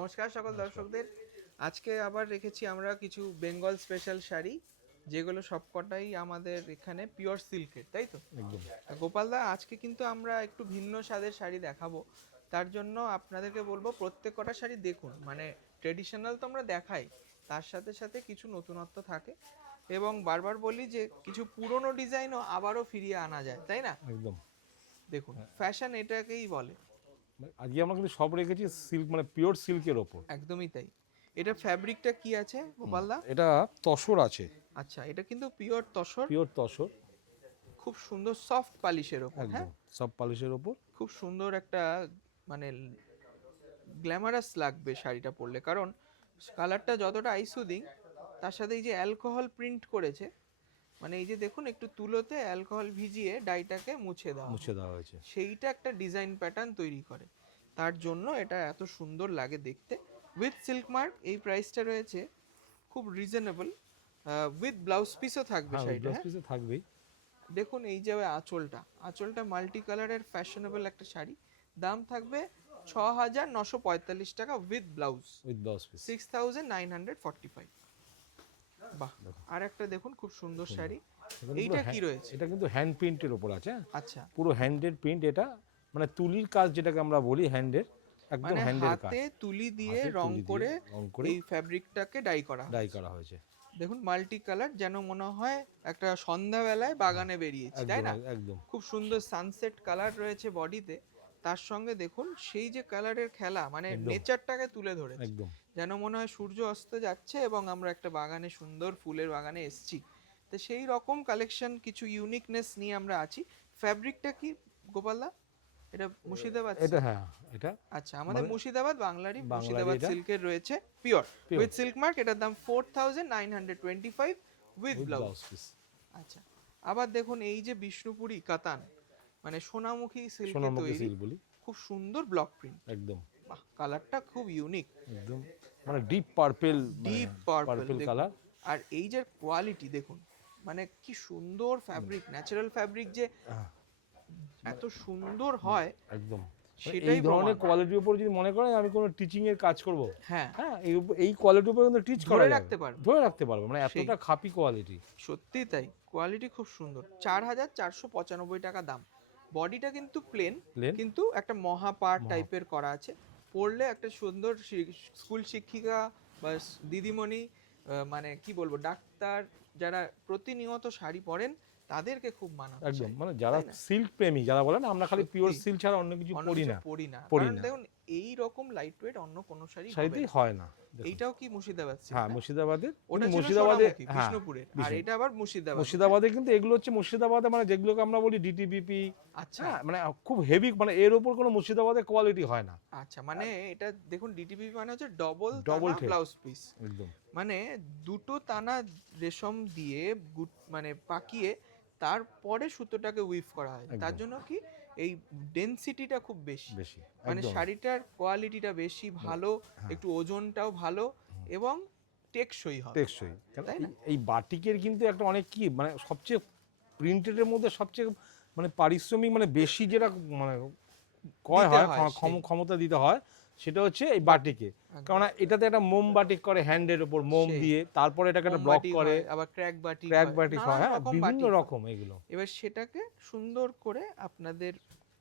নমস্কার সকল দর্শকদের। আজকে আবার রেখেছি আমরা কিছু বেঙ্গল স্পেশাল শাড়ি, যেগুলো সবকটাই আমাদের এখানে পিওর সিল্কের, তাই তো? একদম। গোপালদা, আজকে কিন্তু আমরা একটু ভিন্ন স্বাদের শাড়ি দেখাবো। তার জন্য আপনাদেরকে বলবো প্রত্যেক কটা শাড়ি দেখুন। মানে ট্রেডিশনাল তো আমরা দেখাই, তার সাথে সাথে কিছু নতুনত্ব থাকে, এবং বারবার বলি যে কিছু পুরনো ডিজাইনও আবারও ফিরিয়ে আনা যায়, তাই না? একদম। দেখুন, ফ্যাশন এটাকেই বলে। আজকে আমরা কিন্তু সব রেখেছি সিল্ক, মানে পিওর সিল্কের ওপর। একদমই তাই। এটা ফ্যাব্রিকটা কি আছে গোপালদা? এটা তসর আছে। আচ্ছা, এটা কিন্তু পিওর তসর। পিওর তসর। খুব সুন্দর সফট পালিশের ওপর। হ্যাঁ, একদম সব পালিশের ওপর। খুব সুন্দর একটা, মানে গ্ল্যামারাস লাগবে শাড়িটা পরলে, কারণ কালারটা যতটা আইসুদিং, তার সাথে এই যে অ্যালকোহল প্রিন্ট করেছে, মানে এই যে দেখুন একটু তুলোতে অ্যালকোহল ভিজিয়ে ডাইটাকে মুছে দেওয়া হয়েছে। সেইটা একটা ডিজাইন প্যাটার্ন তৈরি করে, তার জন্য এটা এত সুন্দর লাগে দেখতে। উইথ সিল্ক মার্ক এই প্রাইসটা রয়েছে খুব রিজনেবল। উইথ ব্লাউজ পিসও থাকবে হ্যাঁ, শাড়িটা। ব্লাউজ হ্যাঁ, পিসে থাকবেই। দেখুন এই যে আঁচলটা মাল্টি কালারের ফ্যাশনেবল একটা শাড়ি। দাম থাকবে 6,945 টাকা with blouse, with blouse piece. 6,945। বাহ, আর একটা দেখুন খুব সুন্দর শাড়ি। পুরো এইটা কি রয়েছে? এটা কিন্তু হ্যান্ড প্রিন্টের ওপর আছে। আচ্ছা, পুরো হ্যান্ডের প্রিন্ট এটা, মানে তুলির কাজ যেটাকে আমরা বলি হ্যান্ডের, একদম মানে হ্যান্ডের কাজ। হাতে তুলি দিয়ে হাতে রং তুলি দিয়ে করে রং করে এই ফ্যাব্রিকটাকে ডাই করা ডাই হয়েছে। করা হয়েছে। দেখুন মাল্টি কালার, যেন মনে হয় একটা সন্ধ্যাবেলায় বাগানে বেরিয়েছি, তাই একদম না? একদম। খুব সুন্দর সানসেট কালার রয়েছে বডিতে। তার সঙ্গে দেখুন সেই যে কালারের খেলা, মানে একদম নেচারটাকে তুলে ধরেছে, একদম। যেন মনে হয় সূর্য অস্ত যাচ্ছে এবং আমরা একটা বাগানে, সুন্দর ফুলের বাগানে এসেছি। তো সেই রকম কালেকশন, কিছু ইউনিকনেস নিয়ে আমরা আছি। ফ্যাব্রিকটা কি গোপালদা? এটা মুর্শিদাবাদ এটা silk? হ্যাঁ, এটা আচ্ছা, আমাদের মুর্শিদাবাদ বাংলারই বাংলারই মুর্শিদাবাদ এটা সিল্কের রয়েছে pure pure with silk mark. এটার দাম 4,925 with with blouse. Blouse piece. আচ্ছা, আবার দেখুন এই যে বিষ্ণুপুরি কাতান, মানে সোনামুখী সিল্কে সোনামুখী তৈরি, সিল্ক বলি। খুব সুন্দর ব্লক প্রিন্ট। একদম বাহ, কালারটা খুব ইউনিক, একদম, মানে deep purple, deep purple purple দেখুন। কালার। আর এই যে কোয়ালিটি দেখুন, মানে কি সুন্দর ফ্যাব্রিক, ন্যাচারাল ফ্যাব্রিক যে এত সুন্দর হয়, একদম, মানে এই সেটাই ধরনের প্রমাণ। কোয়ালিটির উপর যদি মনে করেন আমি কোনো টিচিং এর কাজ করব, হ্যাঁ, হ্যাঁ এই কোয়ালিটির উপর কিন্তু টিচ করা ধরে যাবে, রাখতে পারবে। ধরে রাখতে পারবো, মানে সেই, এতটা খাপি কোয়ালিটি। সত্যি তাই, কোয়ালিটি খুব সুন্দর। 4,495 টাকা দাম। বডিটা কিন্তু প্লেন, প্লেন। কিন্তু একটা মহাপার টাইপের করা আছে। পরলে একটা সুন্দর স্কুল শিক্ষিকা বা দিদিমণি, মানে কি বলবো, ডাক্তার, যারা প্রতিনিয়ত শাড়ি পরেন তাদেরকে খুব মানাবে একদম, শাড়ি, মানে যারা তাই না? সিল্ক প্রেমী, যারা বলেন আমরা খালি পিওর সত্যি, সিল্ক ছাড়া অন্য কিছু অন্য পরি কিছু না, পরি না, পরি কারণ না, দেখুন এই রকম লাইট ওয়েট অন্য কোনো শাড়ি হবে শাড়িতেই না। হয় না। দেখুন, এইটাও কি মুর্শিদাবাদ silk হ্যাঁ না? মুর্শিদাবাদের, ওটা কিন্তু ছিল মুর্শিদাবাদে, সোনামুখী হ্যাঁ বিষ্ণুপুরের, আর বিষ্ণু এটা আবার মুর্শিদাবাদ। মুর্শিদাবাদে কিন্তু এগুলো হচ্ছে মুর্শিদাবাদে, মানে যেগুলোকে আমরা বলি ডিটিবিপি। আচ্ছা, হ্যাঁ, মানে খুব হেভি, মানে এর উপর কোনো মুর্শিদাবাদের কোয়ালিটি হয় না। আচ্ছা, মানে এটা দেখুন ডিটিপি মানে হচ্ছে ডবল ডবল তানা ঠেক। ব্লাউজ পিস, একদম মানে দুটো তানা রেশম দিয়ে মানে পাকিয়ে তারপরে সুতোটাকে উইভ করা হয়। তার একদম জন্য কি এই ডেনসিটিটা খুব বেশি, বেশি। মানে একদম শাড়িটার কোয়ালিটিটা বেশি ভালো, হ্যাঁ, একটু ওজনটাও ভালো, এবং টেকসই হবে, টেকসই। কেন তাই না? এই বাটিকের কিন্তু একটা অনেক কি, মানে সবচেয়ে প্রিন্টেডের মধ্যে সবচেয়ে মানে পারিশ্রমিক, মানে বেশি যেটা মানে ক্রয় দিতে হয়, হয় সেই ক্ষমতা দিতে হয়, সেটা হচ্ছে এই বাটিকে। একদম। কারণ এটাতে একটা মোম বাটিক করে, হ্যান্ডের ওপর মোম সেই দিয়ে, তারপরে এটাকে একটা ব্লক মোমবাতি করে, হয়, আবার ক্র্যাক বাটিক ক্র্যাক হয়, বাটিক হয়, নানান হ্যাঁ রকম বিভিন্ন বাটিক হয়। রকম এগুলো। এবার সেটাকে সুন্দর করে আপনাদের,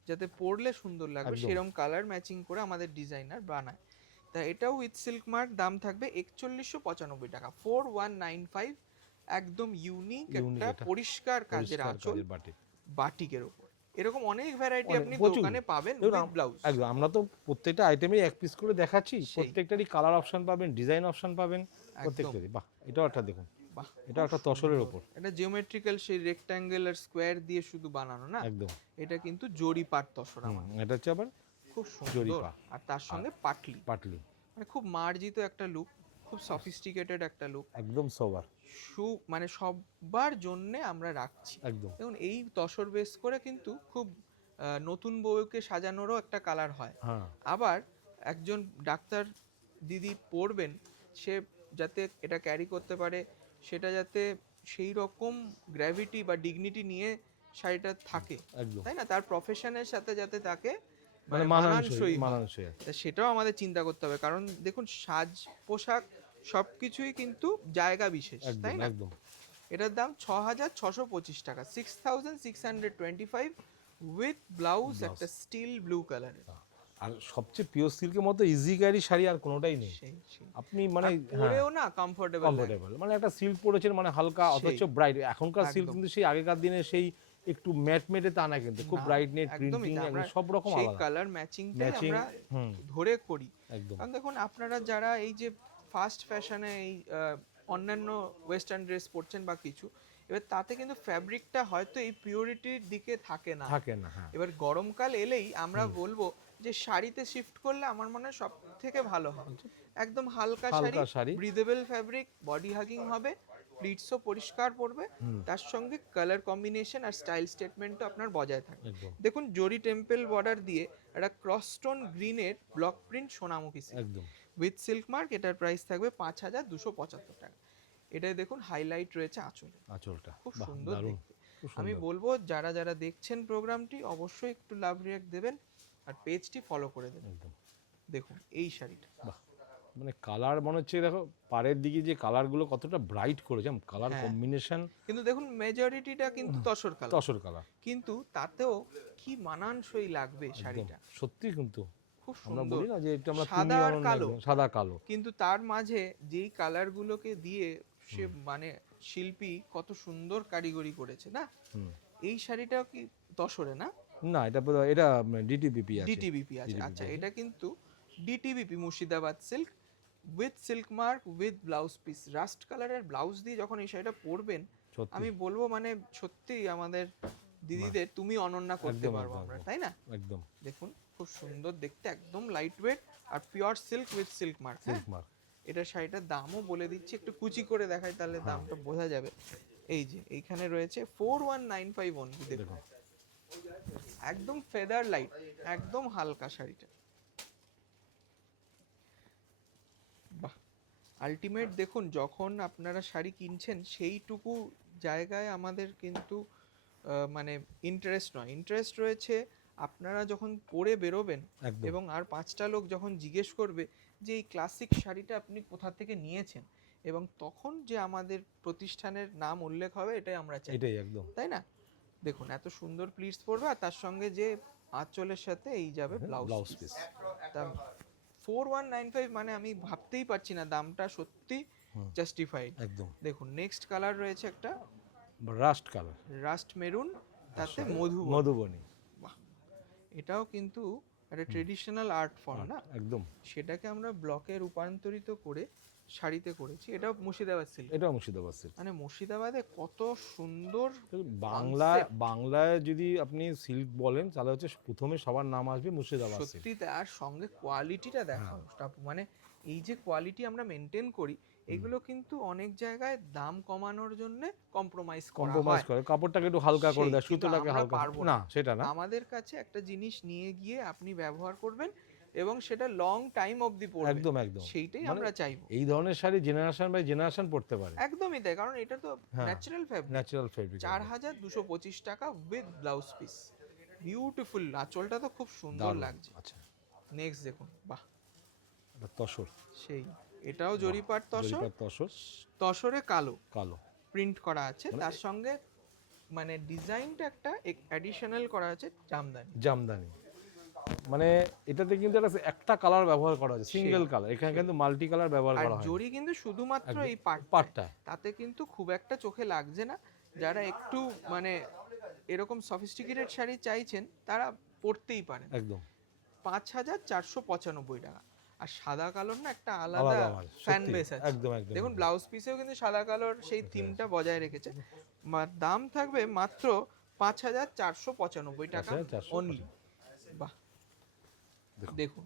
যাতে পরলে সুন্দর লাগবে একদম সেরকম কালার ম্যাচিং করে আমাদের ডিজাইনার বানায়। তা এটাও উইথ সিল্ক মার্ক, দাম থাকবে 4195 টাকা, 4195। একদম ইউনিক ইউনিক, একটা এটা পরিষ্কার কাজের পরিষ্কার আঁচল কাজের বাটিক। বাটিকের ওপর। এরকম অনেক ভ্যারাইটি অনেক আপনি প্রচুর। দোকানে পাবেন দেখুন উইথ ব্লাউজ। একদম, আমরা তো প্রত্যেকটা আইটেমেই এক পিস করে দেখাচ্ছি, সেই, প্রত্যেকটারই কালার অপশন পাবেন, ডিজাইন অপশন পাবেন একদম। প্রত্যেকটারই। বাহ, এটাও একটা দেখুন, বাহ, এটাও খুব একটা তসরের সুন্দর। ওপর। এটা জিওমেট্রিক্যাল সেই রেক্ট্যাঙ্গেল আর স্কোয়ার দিয়ে শুধু বানানো না, একদম। এটা কিন্তু জরি পাট তসর আমাদের। এটা হচ্ছে আবার খুব সুন্দর। জরিপা আর তার আর সঙ্গে পাটলি, পাটলি। মানে খুব মার্জিত একটা লুক, খুব সফিস্টিকেটেড একটা লুক। একদম সোবার। মানে সবার জন্য আমরা রাখছি। একদম দেখুন এই তসর বেস করে কিন্তু খুব নতুন বউকে সাজানোরও একটা কালার হয়। হ্যাঁ। আবার একজন ডাক্তার দিদি পরবেন, সে যাতে এটা ক্যারি করতে পারে, সেটা যাতে সেই রকম গ্র্যাভিটি বা ডিগনিটি নিয়ে শাড়িটা থাকে, একদম তাই না? তার প্রফেশনের সাথে যাতে তাকে মানে মানানসই হয়। মানানসই আছে। তা সেটাও আমাদের চিন্তা করতে হবে, কারণ দেখুন সাজ পোশাক সবকিছুই কিন্তু জায়গা বিশেষ, তাই একদম না? একদম এটার দাম 6,625 টাকা, 6,625 উইথ ব্লাউজ, একটা স্টিল ব্লু কালারের। আর সবচেয়ে পিওর সিল্কের মতো ইজি ক্যারি শাড়ি আর কোনোটাই নেই। সেই সেই আপনি মানে আর পরেও না কমফোর্টেবল লাগে। কমফোর্টেবল, মানে একটা সিল্ক পরেছেন মানে হালকা, অথচ সেই ব্রাইট। এখনকার সিল্ক একদম। কিন্তু সেই আগেকার দিনে সেই একটু ম্যাট মেটে তা না, কিন্তু খুব না, ব্রাইট নেট একদমই প্রিন্টিং তাই। আমরা সব রকম সেই আলাদা কালার ম্যাচিংটাই ম্যাচিং। আমরা হুম, ধরে করি। একদম কারণ দেখুন আপনারা যারা এই যে ফাস্ট ফ্যাশনে এই অন্যান্য ওয়েস্টার্ন ড্রেস পরছেন বা কিছু, এবার তাতে কিন্তু ফ্যাব্রিকটা হয়তো এই পিওরিটির দিকে থাকে না। থাকে না। হ্যাঁ, এবার গরমকাল এলেই আমরা বলবো যে শাড়িতে শিফট করলে আমার মনে হয় সব থেকে ভালো হয়। একদম হালকা হালকা sari. Breathable fabric, body hugging হবে, প্লিটসও পরিষ্কার পড়বে, তার সঙ্গে কালার কম্বিনেশন আর স্টাইল স্টেটমেন্টও আপনার বজায় থাকবে। একদম দেখুন জরি টেম্পল বর্ডার দিয়ে একটা ক্রস স্টোন গ্রিনের ব্লক প্রিন্ট সোনামুখী সিল্ক একদম উইথ সিল্ক মার্ক, এটার প্রাইস থাকবে 5,275 টাকা। এটাই দেখুন হাইলাইট রয়েছে আঁচলে, আঁচলটা খুব বাহ, সুন্দর দারুণ, দেখতে। খুব আমি সুন্দর। বলবো যারা যারা দেখছেন প্রোগ্রামটি অবশ্যই একটু লাভ রিয়াক্ট দেবেন আর পেজটি ফলো করে দেবেন। একদম দেখুন এই শাড়িটা, বাহ, মানে কালার মনে হচ্ছে, দেখো পাড়ের দিকে যে কালারগুলো কতটা ব্রাইট করেছে, কালার হ্যাঁ। কম্বিনেশন কিন্তু দেখুন মেজরিটিটা কিন্তু তসর কালার, তসর কালার, কিন্তু তাতেও কি মানানসই লাগবে একদম শাড়িটা, সত্যি। কিন্তু খুব আমরা সুন্দর। বলি না যে এটা আমরা সাদা আর কালো, সাদা কালো, কিন্তু তার মাঝে যেই কালারগুলোকে দিয়ে সে মানে শিল্পী কত সুন্দর কারিগরি করেছে না। হুম। এই শাড়িটাও কি তসরে না? না, এটা বোধহয় এটা ডিটিবিপি আছে। ডিটিবিপি আছে, DTBP আচ্ছা আছে। এটা কিন্তু DTBP Murshidabad silk with silk mark with blouse piece, rust কালারের ব্লাউজ দিয়ে যখন এই শাড়িটা পরবেন, সত্যি আমি বলবো মানে সত্যি আমাদের দিদিদের তুমি অনন্যা করতে একদম, পারবো একদম, আমরা, একদম। তাই না? একদম দেখুন খুব সুন্দর দেখতে, একদম লাইট ওয়েট আর pure silk with silk mark. Silk mark. এটা শাড়িটার দামও বলে দিচ্ছি, একটু কুচি করে দেখাই তাহলে দামটা বোঝা যাবে। এই যে এইখানে রয়েছে 4195 অনলি। দেখুন একদম ফেদার লাইট, একদম হালকা শাড়িটা, বাহ আলটিমেট। দেখুন যখন আপনারা শাড়ি কিনছেন সেইটুকু জায়গায় আমাদের কিন্তু মানে ইন্টারেস্ট নয়, ইন্টারেস্ট রয়েছে আপনারা যখন পরে বেরোবেন একদম এবং আর 5টা লোক যখন জিজ্ঞেস করবে যে এই ক্লাসিক শাড়িটা আপনি কোথা থেকে নিয়েছেন, এবং তখন যে আমাদের প্রতিষ্ঠানের নাম উল্লেখ হবে, এটাই আমরা চাই, এটাই একদম। তাই না? দেখুন এত সুন্দর প্লিটস পরবে আর তার সঙ্গে যে আঁচলের সাথে এই যাবে ব্লাউজ ব্লাউজ পিস। পিস। তা 4195 মানে আমি ভাবতেই পারছি না, দামটা সত্যি জাস্টিফাইড। একদম দেখুন নেক্সট কালার রয়েছে একটা রাস্ট কালার, রাস্ট মেরুন, তাতে মধু। মধুবনী। বাহ, এটাও কিন্তু একটা ট্রেডিশনাল আর্ট ফর্ম না, একদম সেটাকে আমরা ব্লকে রূপান্তরিত করে শাড়িতে করেছি। এটাও মুর্শিদাবাদ সিল্ক, এটা মুর্শিদাবাদ সিল্ক। মানে মুর্শিদাবাদে কত সুন্দর বাংলায় যদি আপনি সিল্ক বলেন তাহলে হচ্ছে প্রথমে সবার নাম আসবে মুর্শিদাবাদ সিল্ক। সত্যি তার সঙ্গে কোয়ালিটিটা দেখাও, মানে এই যে কোয়ালিটি আমরা মেনটেন করি, এগুলো কিন্তু অনেক জায়গায় দাম কমানোর জন্য কম্প্রোমাইজ কম্প্রোমাইজ করে কাপড়টাকে একটু হালকা করে দেয়, সুতোটাকে হালকা। না সেটা না, আমাদের কাছে একটা জিনিস নিয়ে গিয়ে আপনি ব্যবহার করবেন এবং সেটা লং টাইম অবধি পড়বে, একদম একদম। সেইটাই মানে আমরা চাইবো। এই ধরনের শাড়ি জেনারেশন বাই জেনারেশন পড়তে পারে। একদমই তাই, কারণ এটা তো ন্যাচারাল ফ্যাব্রিক। Natural fabric. 4,225 টাকা উইথ ব্লাউজ পিস, বিউটিফুল। আঁচলটা তো খুব সুন্দর লাগছে। আচ্ছা, নেক্সট দেখুন, বাহ এটা তসর। সেই এটাও জরিপাট তসর, তসর, তসরে কালো কালো প্রিন্ট করা আছে, তার সঙ্গে মানে ডিজাইনটা একটা অ্যাডিশনাল করা আছে জামদানি। জামদানি, মানে এটাতে কিন্তু একটা কালার ব্যবহার করা হয়েছে, সিঙ্গেল কালার। এখানে কিন্তু মাল্টি কালার ব্যবহার আর করা হয়। জরি কিন্তু শুধুমাত্র এই পাটটা তাতে কিন্তু খুব একটা চোখে লাগছে না। যারা একটু মানে এরকম সফিস্টিকেটেড শাড়ি চাইছেন তারা পরতেই পারেন। একদম 5,495 টাকা। আর সাদা কালোর না একটা আলাদা ফ্যান বেস আছে। একদম একদম। দেখুন ব্লাউজ পিসেও কিন্তু সাদা কালোর সেই থিমটা বজায় রেখেছে। দাম থাকবে মাত্র 5,495 টাকা অনলি। বাহ, দেখুন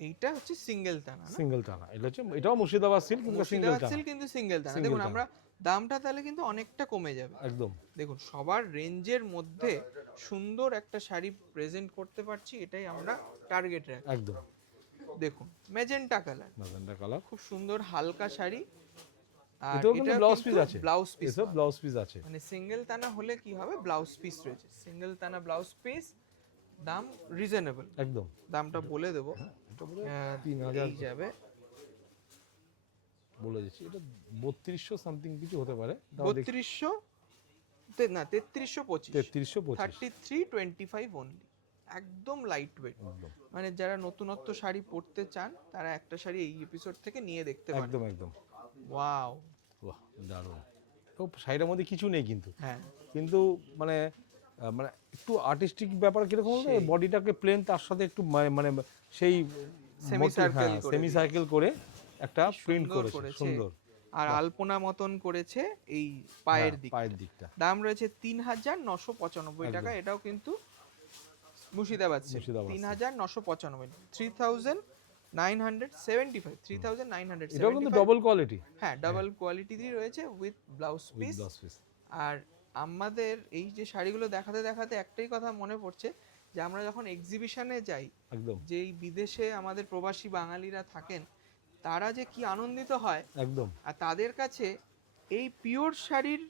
এইটা হচ্ছে সিঙ্গেল টানা না, সিঙ্গেল টানা। এটা হচ্ছে, এটাও মুর্শিদাবাদ সিল্ক কিন্তু সিঙ্গেল মুর্শিদাবাদ টানা। সিল্ক কিন্তু সিঙ্গেল টানা। Single দেখুন টানা। আমরা দামটা তাহলে কিন্তু অনেকটা কমে যাবে। একদম দেখুন সবার রেঞ্জের মধ্যে সুন্দর একটা শাড়ি প্রেজেন্ট করতে পারছি, এটাই আমরা টার্গেট রাখি। একদম। দেখুন মেজেন্টা কালার, ম্যাজেন্টা কালার, খুব সুন্দর হালকা শাড়ি। আর এটাও কিন্তু ব্লাউজ পিস আছে। ব্লাউজ পিস, এসব ব্লাউজ পিস আছে। মানে সিঙ্গেল টানা হলে কি হবে, ব্লাউজ পিস রয়েছে, সিঙ্গেল টানা ব্লাউজ পিস দাম রিজনেবল, একদম। দামটা বলে দেবো। এটা বোধহয় আহ, 3000 এই যাবে বলে দিচ্ছি, এটা 3200 সামথিং কিছু হতে পারে, তাও দেখি। 3200, না 3325, 3325 3325 অনলি, একদম লাইট ওয়েট। একদম মানে যারা নতুনত্ব শাড়ি পরতে চান তারা একটা শাড়ি এই এপিসোড থেকে নিয়ে দেখতে পারেন। একদম একদম। ওয়াও, বাহ দারুণ। তো শাড়িটার মধ্যে কিছু নেই কিন্তু, হ্যাঁ কিন্তু মানে মানে একটু আর্টিস্টিক ব্যাপার কিরকম হবে, সেই। বডিটাকে প্লেন, তার সাথে একটু মানে সেই সেমি সার্কেল করে সেমি সার্কেল করে একটা কি প্রিন্ট সুন্দর করেছে, সুন্দর। আর আলপনা মতন করেছে এই পায়ের দিক। পায়ের দিকটা। দাম রয়েছে 3995 টাকা, একদম। এটাও কিন্তু মুর্শিদাবাদ সেল। মুর্শিদাবাদ 3995, 3975, 3975। এটাও কিন্তু ডবল কোয়ালিটি, হ্যাঁ ডাবল কোয়ালিটি দিয়ে রয়েছে with blouse with piece. Blouse piece. আর আমাদের এই যে শাড়িগুলো দেখাতে দেখাতে একটাই কথা মনে পড়ছে, যে আমরা যখন এক্সিবিশনে যাই, একদম যেই বিদেশে আমাদের প্রবাসী বাঙালিরা থাকেন, তারা যে কি আনন্দিত হয়, একদম আর তাদের কাছে এই পিওর শাড়ির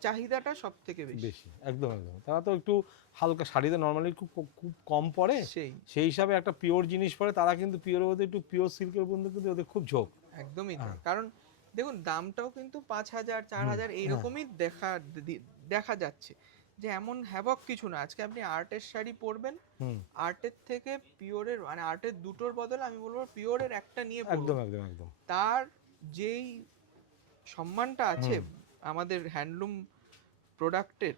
চাহিদাটা সব থেকে বেশি। বেশি, একদম একদম। তারা তো একটু হালকা শাড়িতে নর্মালি খুব খুব কম পরে, সেই হিসাবে একটা পিওর জিনিস পরে, তারা কিন্তু পিওর মধ্যে একটু পিওর সিল্কের মধ্যে কিন্তু ওদের খুব ঝোঁক। একদমই তাই। কারণ দেখুন দামটাও কিন্তু 5000 4000 এইরকমই দেখা যাচ্ছে, যে এমন হ্যাভক কিছু না। আজকে আপনি আর্টের শাড়ি পরবেন, আর্টের থেকে পিওরের, মানে আর্টের দুটোর বদলে আমি বলবো পিওরের একটা নিয়ে পরবেন, একদম একদম একদম। তার যেই সম্মানটা আছে আমাদের হ্যান্ডলুম প্রোডাক্টের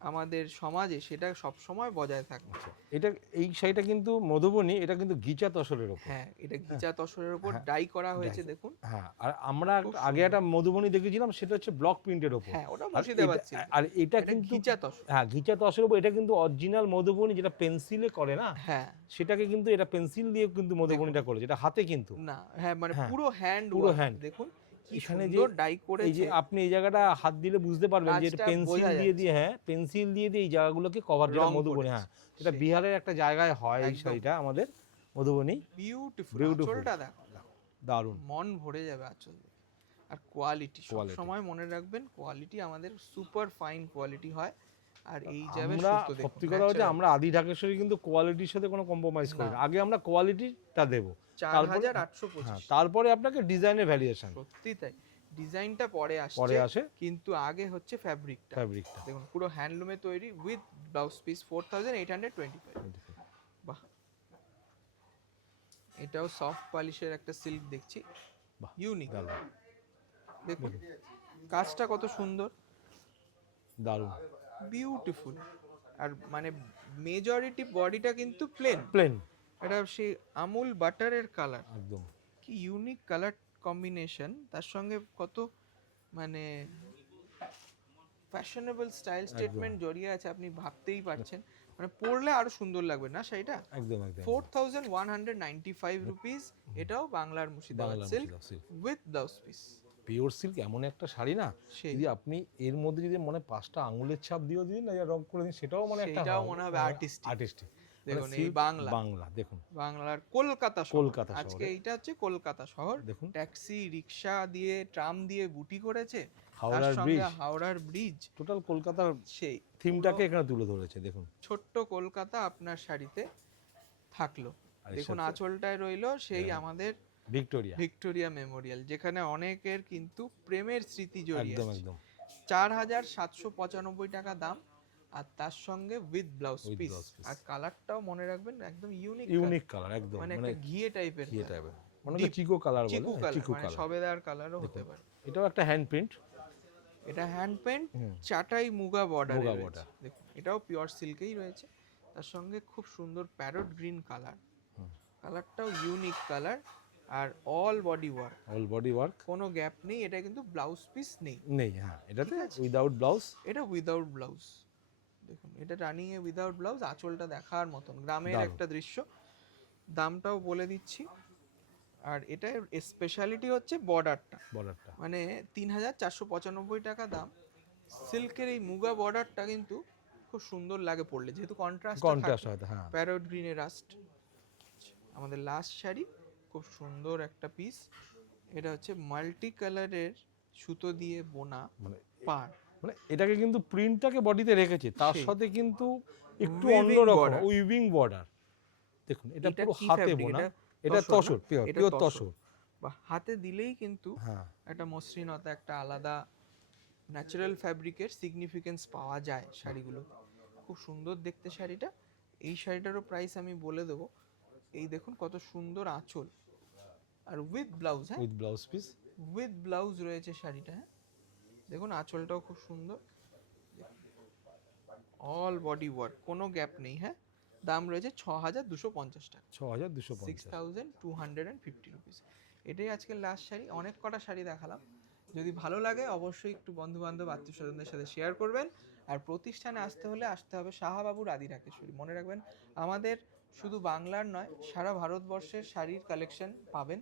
আমাদের সমাজে, সেটা সব সময় বজায় থাকবে। এটা এই শাড়িটা কিন্তু মধুবনী, এটা কিন্তু গিচা তসরের উপর। হ্যাঁ এটা গিচা তসরের উপর ডাই করা হয়েছে দেখুন। হ্যাঁ, আর আমরা খুব আগে একটা মধুবনী দেখেছিলাম, সেটা হচ্ছে ব্লক প্রিন্টের উপর। হ্যাঁ ওটা আর মুর্শিদাবাদ এটা- সিল্ক। আর এটা এটা কিন্তু গিচা তসর। হ্যাঁ গিচা তসরের উপর, এটা কিন্তু অরিজিনাল মধুবনী, যেটা পেন্সিলে করে না, হ্যাঁ সেটাকে কিন্তু এটা পেন্সিল দিয়ে কিন্তু মধুবনীটা করেছে, এটা হাতে কিন্তু না, হ্যাঁ মানে হ্যাঁ, পুরো হ্যান্ড পুরো hand। দেখুন কি এখানে যে সুন্দর ডাই এই যে করেছে। আপনি এই জায়গাটা হাত দিলে বুঝতে পারবেন যে এটা কাজটা পেন্সিল বোঝা দিয়ে যাচ্ছে। হ্যাঁ পেন্সিল দিয়ে এই জায়গাগুলোকে কভার, যেটা রং মধুবনী। করেছে। হ্যাঁ, এটা সেই। বিহারের একটা জায়গায় হয় এই একদম। শাড়িটা, আমাদের মধুবনী। Beautiful, Beautiful। আঁচলটা দেখ, দারুণ মন ভরে যাবে আঁচল দেখে। আর কোয়ালিটি সব Quality। সময় মনে রাখবেন, কোয়ালিটি আমাদের সুপার ফাইন কোয়ালিটি হয়। আর এই যাবে আমরা সুতো দেখুন, সত্যি কথা হচ্ছে, natural। আমরা আদি ঢাকেশ্বরী কিন্তু কোয়ালিটির সাথে কোনো কম্প্রোমাইজ করি না। না। আগে আমরা কোয়ালিটিটা দেবো, তারপরে 4825। তারপরে আপনাকে ডিজাইনের ভ্যারিয়েশন সত্যি তাই, ডিজাইনটা পরে পরে আসছে, আসে, কিন্তু আগে হচ্ছে ফ্যাব্রিকটা। ফ্যাব্রিকটা। দেখুন পুরো হ্যান্ডলুমে তৈরি উইথ ব্লাউজ পিস, 4825। বাহ, এটাও সফট পলিশের একটা সিল্ক দেখছি, বাহ, ইউনিক। দারুণ দেখুন কাজটা কত সুন্দর, দারুণ বিউটিফুল। আর মানে মেজরিটি বডিটা কিন্তু প্লেন, প্লেন এটা সেই আমুল বাটারের কালার, একদম। কি ইউনিক কালার কম্বিনেশন, তার সঙ্গে কত মানে ফ্যাশনেবল স্টাইল স্টেটমেন্ট জড়িয়ে আছে, আপনি ভাবতেই পারছেন। মানে পরলে আরো সুন্দর লাগবে না শাড়িটা। একদম একদম 4195 রুপিস, এটাও বাংলার মুর্শিদাবাদ বাংলার silk Murshidabad silk। With blouse piece. Pure silk এমন একটা শাড়ি না, সেই যদি আপনি এর মধ্যে যদি মনে 5টা আঙুলের ছাপ দিয়েও দিন না, রং করে দিন, সেটাও মানে একটা সেইটাও মনে হবে artistic। আর্টিস্টিক। দেখুন এই বাংলা, বাংলা দেখুন, বাংলার কলকাতা শহর। কলকাতা আজকে শহরে। এইটা হচ্ছে কলকাতা শহর। দেখুন ট্যাক্সি রিক্সা দিয়ে, ট্রাম দিয়ে বুটি করেছে, তার হাওড়ার সঙ্গে ব্রিজ, হাওড়ার ব্রিজ, টোটাল কলকাতার সেই থিমটাকে এখানে তুলে ধরেছে। দেখুন ছোট্ট কলকাতা আপনার শাড়িতে থাকলো। আর এর দেখুন সাথে- আঁচলটায় রইলো সেই হ্যাঁ। আমাদের ভিক্টোরিয়া, ভিক্টোরিয়া মেমোরিয়াল, যেখানে অনেকের কিন্তু প্রেমের স্মৃতি জড়িয়ে একদম আছে। একদম 4795 টাকা দাম, আর তার সঙ্গে with blouse With piece. blouse piece। আর কালারটাও মনে রাখবেন একদম ইউনিক, ইউনিক কালার একদম, মানে মানে একটা ঘিয়ে টাইপের, ঘিয়ে টাইপের, মানে Deep চিকো কালার বলে, চিকু হ্যাঁ, কালার, চিকু মানে কালার। সবেদার কালারও হতে পারে। এটাও একটা হ্যান্ড প্রিন্ট, এটা হ্যান্ড পেন্ট, হুম। চাটাই মুগা বর্ডার, মুগা border। দেখুন এটাও পিওর সিল্কেই রয়েছে। তার সঙ্গে খুব সুন্দর প্যারট গ্রিন কালার, কালারটাও ইউনিক কালার। আর all body work, all body work কোনো গ্যাপ নেই। এটা কিন্তু ব্লাউজ পিস নেই, নেই, হ্যাঁ এটাতে ঠিক আছে। Without blouse. এটা উইদাউট ব্লাউজ। দেখুন এটা রানিং এ উইদাউট ব্লাউজ, আঁচলটা দেখার মতন, গ্রামের দারুণ। একটা দৃশ্য। দামটাও বলে দিচ্ছি। আর এটার স্পেশালিটি হচ্ছে বর্ডারটা, বর্ডারটা মানে 3495 টাকা দাম। সিল্কের এই মুগা বর্ডারটা কিন্তু খুব সুন্দর লাগে পরলে, যেহেতু কন্ট্রাস্ট কন্ট্রাস্ট হয়, হ্যাঁ প্যারট গ্রিনে রাস্ট। আমাদের লাস্ট শাড়ি, খুব সুন্দর একটা পিস। এটা হচ্ছে মাল্টি কালারের সুতো দিয়ে বোনা মানে পাড়, মানে এটাকে কিন্তু প্রিন্টটাকে বডিতে রেখেছে, তার সেই। সাথে কিন্তু একটু Weaving অন্যরকম border। Weaving border. দেখুন এটা এটা পুরো কি হাতে fabric? বোনা, এটা এটা তসর না? তসর, পিওর এটা পিওর তসর। তসর। বা হাতে দিলেই কিন্তু হ্যাঁ একটা মসৃণতা, একটা আলাদা ন্যাচারাল ফ্যাব্রিকের সিগনিফিকেন্স পাওয়া যায় শাড়িগুলো। খুব সুন্দর দেখতে শাড়িটা। এই শাড়িটারও প্রাইস আমি বলে দেবো। এই দেখুন কত সুন্দর আঁচল, আর উইথ ব্লাউজ। হ্যাঁ, with blouse piece. With blouse রয়েছে শাড়িটা। হ্যাঁ, দেখুন আঁচলটাও খুব সুন্দর, অল বডি ওয়ার্ক, কোনো গ্যাপ নেই। হ্যাঁ, দাম রয়েছে 6250 টাকা, 6250। 6250 রুপিস। এটাই আজকের লাস্ট শাড়ি। অনেক কটা শাড়ি দেখালাম। যদি ভালো লাগে অবশ্যই একটু বন্ধু বান্ধব আত্মীয় স্বজনদের সাথে শেয়ার করবেন। আর প্রতিষ্ঠানে আসতে হলে আসতে হবে শাহবাবুর আদি ঢাকেশ্বরী। মনে রাখবেন, আমাদের শুধু বাংলার নয়, সারা ভারতবর্ষের শাড়ির কালেকশন পাবেন।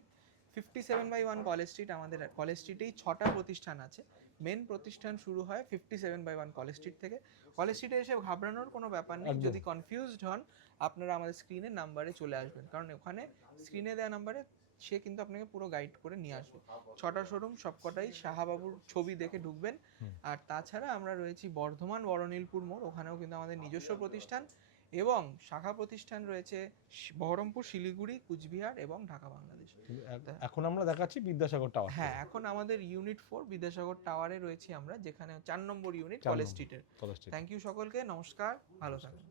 57/1 কলেজ স্ট্রিট, আমাদের কলেজ স্ট্রিটেই 6টা প্রতিষ্ঠান আছে। মেন প্রতিষ্ঠান শুরু হয় 57/1 কলেজ স্ট্রিট থেকে। কলেজ স্ট্রিটে এসে ঘাবড়ানোর কোনো ব্যাপার নেই। একদম। যদি কনফিউজড হন, আপনারা আমাদের স্ক্রিনের নাম্বারে চলে আসবেন, কারণ ওখানে স্ক্রিনে দেওয়া নাম্বারে সে কিন্তু আপনাকে পুরো গাইড করে নিয়ে আসবে। 6টা শোরুম, সবকটাই শাহবাবুর ছবি দেখে ঢুকবেন। আর তাছাড়া আমরা রয়েছি বর্ধমান বড়নীলপুর মোড়, ওখানেও কিন্তু আমাদের নিজস্ব প্রতিষ্ঠান, এবং শাখা প্রতিষ্ঠান রয়েছে বহরমপুর, শিলিগুড়ি, কুচবিহার এবং ঢাকা, বাংলাদেশ। এখন আমরা দেখাচ্ছি বিদ্যাসাগর টাওয়ার। হ্যাঁ, এখন আমাদের ইউনিট 4 বিদ্যাসাগর টাওয়ারে রয়েছি আমরা, যেখানে 4 নম্বর ইউনিট 4 কলেজ নম্বর স্ট্রিটের। College street. থ্যাংক ইউ সকলকে, নমস্কার, ভালো থাকবেন।